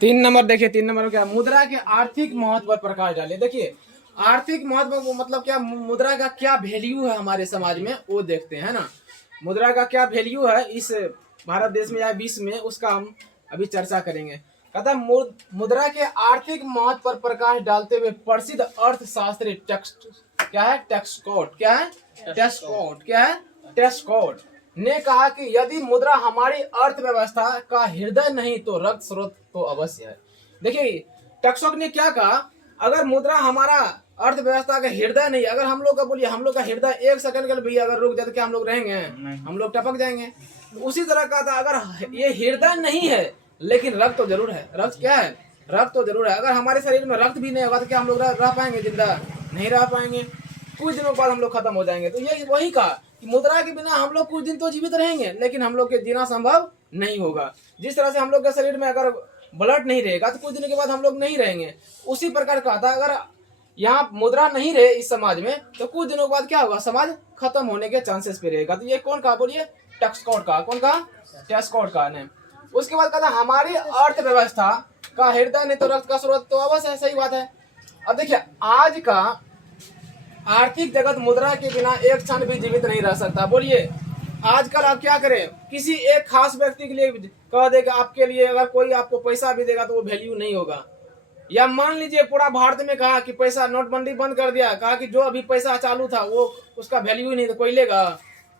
3 number देखिए, 3 number क्या, मुद्रा के आर्थिक महत्व पर प्रकाश डालिए। देखिए आर्थिक महत्व मतलब क्या, मुद्रा का क्या वैल्यू है हमारे समाज में वो देखते हैं ना। मुद्रा का क्या वैल्यू है इस भारत देश में या विश्व में, उसका हम अभी चर्चा करेंगे। कहता मुद्रा के आर्थिक महत्व पर प्रकाश डालते हुए प्रसिद्ध अर्थशास्त्री टेक्स्ट क्या है, टेस्कोट क्या है, टेस्कोट क्या है, टेस्कोट ने कहा कि यदि मुद्रा हमारी अर्थव्यवस्था का हृदय नहीं तो रक्त स्रोत तो अवश्य है। देखिए टेस्कोट ने क्या कहा, अगर मुद्रा हमारा अर्थव्यवस्था का हृदय नहीं, अगर हम लोग का बोलिए हम लोग का हृदय 1 सेकंड के लिए भी अगर रुक जाए तो क्या हम लोग रहेंगे, हम लोग टपक जाएंगे। उसी तरह का था, अगर ये हृदय नहीं है लेकिन रक्त तो जरूर है। रक्त क्या है, रक्त तो जरूर है। अगर हमारे शरीर में रक्त भी नहीं होगा तो क्या हम लोग रह पाएंगे, जिंदा नहीं रह पाएंगे, कुछ दिनों बाद हम लोग खत्म हो जाएंगे। तो ये वही कहा कि मुद्रा के बिना हम लोग कुछ दिन तो जीवित रहेंगे लेकिन हम लोग के जीना संभव नहीं होगा। जिस तरह से हम लोग के शरीर में अगर ब्लड नहीं रहेगा तो कुछ दिन के बाद हम लोग नहीं रहेंगे, उसी प्रकार कहा था अगर यहाँ मुद्रा नहीं रहे इस समाज में तो कुछ दिनों के बाद क्या होगा, समाज खत्म होने के चांसेस पे रहेगा। तो ये कौन कहा बोलिए, टेस्कोट का, कौन कहा, टेस्कोट का ने। उसके बाद कहता हमारी अर्थव्यवस्था का हृदय नहीं तो रक्त का स्रोत तो अवश्य है, सही बात है। अब देखिए आज का आर्थिक जगत मुद्रा के बिना एक क्षण भी जीवित नहीं रह सकता। बोलिए आजकल आप क्या करें, किसी एक खास व्यक्ति के लिए कह दे कि आपके लिए अगर कोई आपको पैसा भी देगा तो वो वैल्यू नहीं होगा। या मान लीजिए पूरा भारत में कहा कि पैसा नोटबंदी बंद कर दिया, कहा कि जो अभी पैसा चालू था वो उसका वैल्यू ही नहीं, तो कोई लेगा,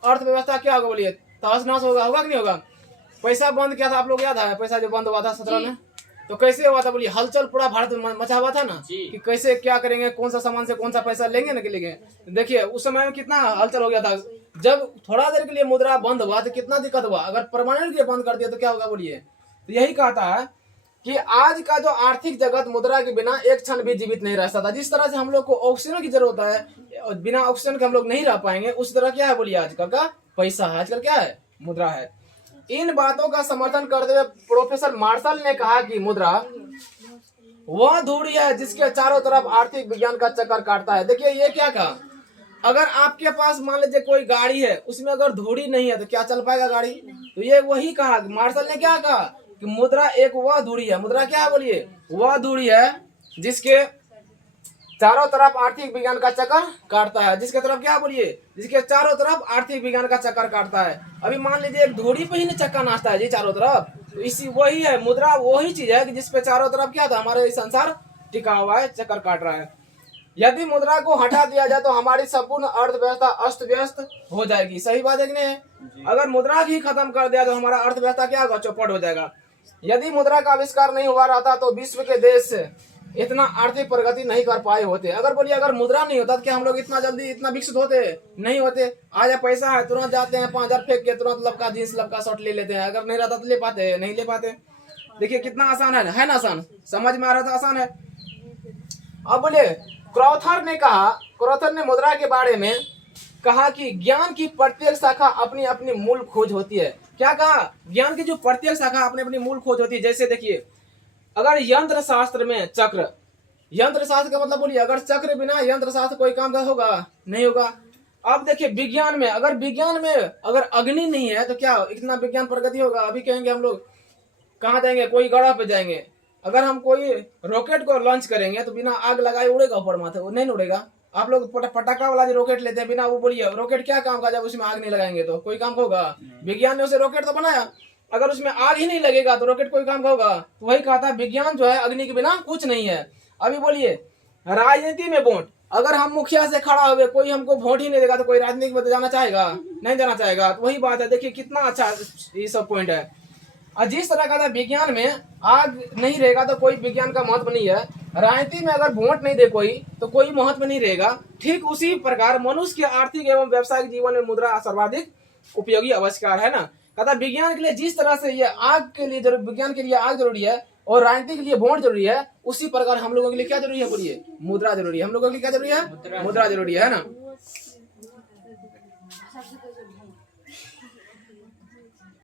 अर्थव्यवस्था क्या होगा बोलिए, तहस नहस होगा, होगा कि नहीं होगा। पैसा बंद किया था, आप लोग याद है पैसा जो बंद हुआ था 17 में, तो कैसे हुआ था बोलिए, हलचल पूरा भारत में मचा हुआ था ना कि कैसे क्या करेंगे, कौन सा सामान से कौन सा पैसा लेंगे ना कि लेंगे। देखिए उस समय में कितना हलचल हो गया था। जब थोड़ा देर के लिए मुद्रा बंद हुआ तो कितना दिक्कत हुआ, अगर परमानेंट के बंद कर दिया तो क्या होगा बोलिए। तो यही कहता है कि आज का जो आर्थिक जगत मुद्रा के बिना एक क्षण भी जीवित नहीं रह सकता। जिस तरह से हम लोग को ऑक्सीजन की जरूरत है, बिना ऑक्सीजन के हम लोग नहीं रह पाएंगे, उस तरह क्या है बोलिए आजकल का पैसा है, आजकल क्या है, मुद्रा है। इन बातों का समर्थन करते हुए प्रोफेसर मार्शल ने कहा कि मुद्रा वह धुरी है जिसके चारों तरफ आर्थिक विज्ञान का चक्कर काटता है। देखिए ये क्या कहा, अगर आपके पास मान लीजिए कोई गाड़ी है, उसमें अगर धुरी नहीं है तो क्या चल पाएगा गाड़ी। तो ये वही कहा, मार्शल ने क्या कहा कि मुद्रा एक वह धुरी है, मुद्रा क्या है बोलिए, वह धुरी है जिसके चारों तरफ आर्थिक विज्ञान का चक्कर काटता है। जिसके तरफ क्या बोलिए, जिसके चारों तरफ आर्थिक विज्ञान का चक्कर काटता है। अभी मान लीजिए एक धुरी पे ही नहीं चक्का नाचता है जी चारों तरफ, तो इसी वही है मुद्रा, वही चीज है कि जिसपे चारों तरफ क्या था, हमारे संसार टिका हुआ है, चक्कर काट रहा है। यदि मुद्रा को हटा दिया जाए तो हमारी संपूर्ण अर्थव्यवस्था अस्त व्यस्त हो जाएगी। सही बात है कि नहीं, अगर मुद्रा ही खत्म कर दिया तो हमारा अर्थव्यवस्था क्या होगा, चौपट हो जाएगा। यदि मुद्रा का आविष्कार नहीं हुआ रहता तो विश्व के देश इतना आर्थिक प्रगति नहीं कर पाए होते। अगर बोलिए अगर मुद्रा नहीं होता तो क्या हम लोग इतना जल्दी इतना विकसित होते, नहीं होते। आज पैसा है तुरंत जाते हैं 5000 फेंक के तुरंत लपका जींस लपका शर्ट ले लेते हैं, अगर नहीं रहता तो ले पाते, नहीं ले पाते। देखिए कितना आसान है ना, आसान समझ में आ रहा था, आसान है। अब बोले क्रॉथर ने कहा, क्रॉथर ने मुद्रा के बारे में कहा कि ज्ञान की प्रत्येक शाखा अपनी अपनी मूल खोज होती है। क्या कहा, ज्ञान की जो प्रत्येक शाखा अपनी अपनी मूल खोज होती है। जैसे देखिए अगर यंत्र शास्त्र में चक्र, यंत्र शास्त्र का मतलब बोलिए अगर चक्र बिना यंत्र शास्त्र कोई काम का होगा, नहीं होगा। अब देखिए विज्ञान में, अगर विज्ञान में अगर अग्नि नहीं है तो क्या इतना विज्ञान प्रगति होगा। अभी कहेंगे हम लोग कहाँ जाएंगे, कोई ग्रह पे जाएंगे, अगर हम कोई रॉकेट को लॉन्च करेंगे तो बिना आग लगाए उड़ेगा ऊपर माथे, वो नहीं उड़ेगा। आप लोग पटाखा वाला जो रॉकेट लेते हैं बिना, वो बोलिए रॉकेट क्या काम का, जब उसमें आग नहीं लगाएंगे तो कोई काम होगा। विज्ञान ने उसे रॉकेट तो बनाया, अगर उसमें आग ही नहीं लगेगा तो रॉकेट कोई काम का होगा। तो वही कहा था विज्ञान जो है अग्नि के बिना कुछ नहीं है। अभी बोलिए राजनीति में वोट, अगर हम मुखिया से खड़ा हुए कोई हमको वोट ही नहीं देगा तो कोई राजनीति में जाना चाहेगा, नहीं जाना चाहेगा। तो वही बात है, देखिए कितना अच्छा ये सब पॉइंट है। और जिस तरह का था विज्ञान में आग नहीं रहेगा तो कोई विज्ञान का महत्व नहीं है, राजनीति में अगर वोट नहीं दे कोई तो कोई महत्व नहीं रहेगा। ठीक उसी प्रकार मनुष्य के आर्थिक एवं व्यावसायिक जीवन में मुद्रा सर्वाधिक उपयोगी आविष्कार है ना। कहता विज्ञान के लिए जिस तरह से ये आग के लिए विज्ञान के लिए आग जरूरी है और राजनीति के लिए वोट जरूरी है, उसी प्रकार हम लोगों के लिए क्या जरूरी है बोलिए, मुद्रा जरूरी है। हम लोगों के लिए क्या जरूरी है, मुद्रा जरूरी है ना।